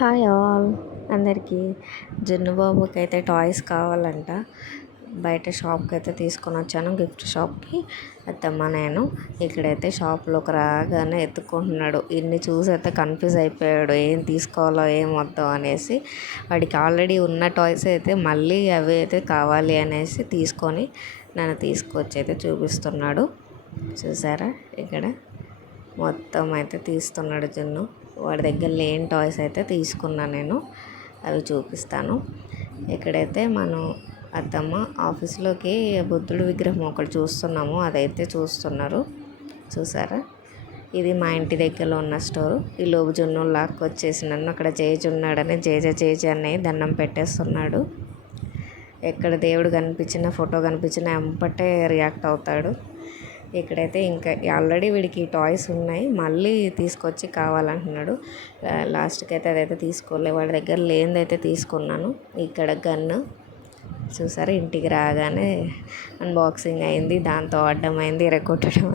Hi all అందరికీ. జున్ను బాబుకి అయితే టాయ్స్ కావాలంట. బయట షాప్కి అయితే తీసుకొని వచ్చాను, గిఫ్ట్ షాప్కి. అత్తమ్మ నేను ఇక్కడైతే షాప్లోకి రాగానే ఎత్తుకుంటున్నాడు. ఇన్ని చూసి అయితే కన్ఫ్యూజ్ అయిపోయాడు, ఏం తీసుకోవాలో ఏం వద్దో అనేసి. వాడికి ఆల్రెడీ ఉన్న టాయ్స్ అయితే మళ్ళీ అవి అయితే కావాలి అనేసి తీసుకొని నన్ను తీసుకొచ్చి అయితే చూపిస్తున్నాడు. చూసారా, ఇక్కడ మొత్తం అయితే తీస్తున్నాడు జున్ను. వాడి దగ్గర లేని టాయ్స్ అయితే తీసుకున్నాను నేను, అవి చూపిస్తాను. ఇక్కడైతే మనం అత్తమ్మ ఆఫీస్లోకి బుద్ధుడు విగ్రహం ఒకటి చూస్తున్నాము, అదైతే చూస్తున్నారు. చూసారా, ఇది మా ఇంటి దగ్గరలో ఉన్న స్టోరు. ఈ లోపు జున్ను లాక్కొచ్చేసి నన్ను అక్కడ జేజున్నాడని జేజ అని దండం పెట్టేస్తున్నాడు. ఎక్కడ దేవుడు కనిపించిన ఫోటో కనిపించిన ఎంపటే రియాక్ట్ అవుతాడు. ఇక్కడైతే ఇంకా ఆల్రెడీ వీడికి టాయ్స్ ఉన్నాయి, మళ్ళీ తీసుకొచ్చి కావాలంటున్నాడు. లాస్ట్కి అయితే అదైతే తీసుకోలే, వాడి దగ్గర లేనిదైతే తీసుకున్నాను. ఇక్కడ గన్ను చూసారా, ఇంటికి రాగానే అన్బాక్సింగ్ అయింది, దాంతో అడ్డమైంది, ఇరగొట్టడం